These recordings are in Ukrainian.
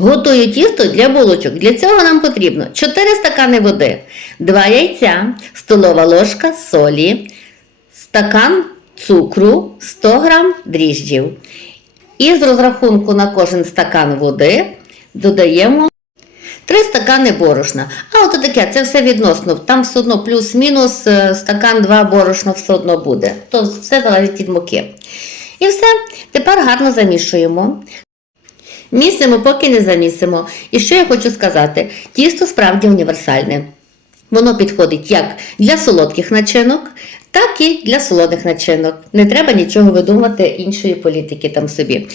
Готую тісто для булочок. Для цього нам потрібно 4 стакани води, 2 яйця, столова ложка солі, стакан цукру, 100 грам дріжджів. І з розрахунку на кожен стакан води додаємо 3 стакани борошна. А от таке, це все відносно. Там все одно плюс-мінус е, стакан 2 борошна все одно буде. То все залежить від муки. І все. Тепер гарно замішуємо. Місимо, поки не замісимо. І що я хочу сказати: тісто справді універсальне. Воно підходить як для солодких начинок, так і для солоних начинок. Не треба нічого видумати іншої політики там собі.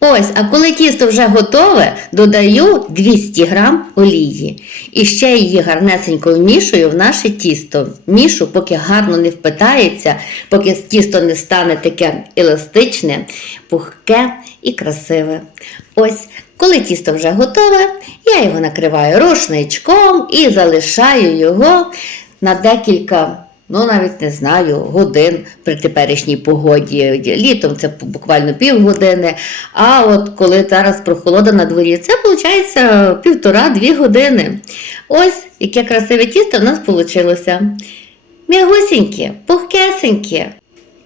Ось, а коли тісто вже готове, додаю 200 грам олії. І ще її гарнесенько вмішую в наше тісто. Мішу, поки гарно не впитається, поки тісто не стане таке еластичне, пухке і красиве. Ось, коли тісто вже готове, я його накриваю рушничком і залишаю його на декілька. Ну, навіть не знаю, годин при теперішній погоді. Літом це буквально півгодини. А от коли зараз прохолода на дворі, це виходить півтора-дві години. Ось яке красиве тісто в нас вийшло. М'ягусіньке, пухкесеньке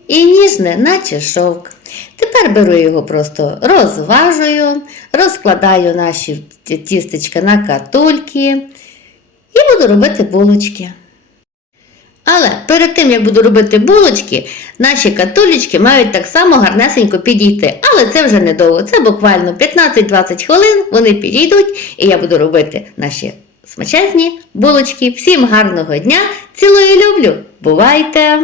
і ніжне, наче шовк. Тепер беру його просто розважую, розкладаю наші тістечка на катульки і буду робити булочки. Але перед тим, як буду робити булочки, наші катулечки мають так само гарнесенько підійти. Але це вже недовго, це буквально 15-20 хвилин, вони підійдуть, і я буду робити наші смачезні булочки. Всім гарного дня! Цілую люблю! Бувайте!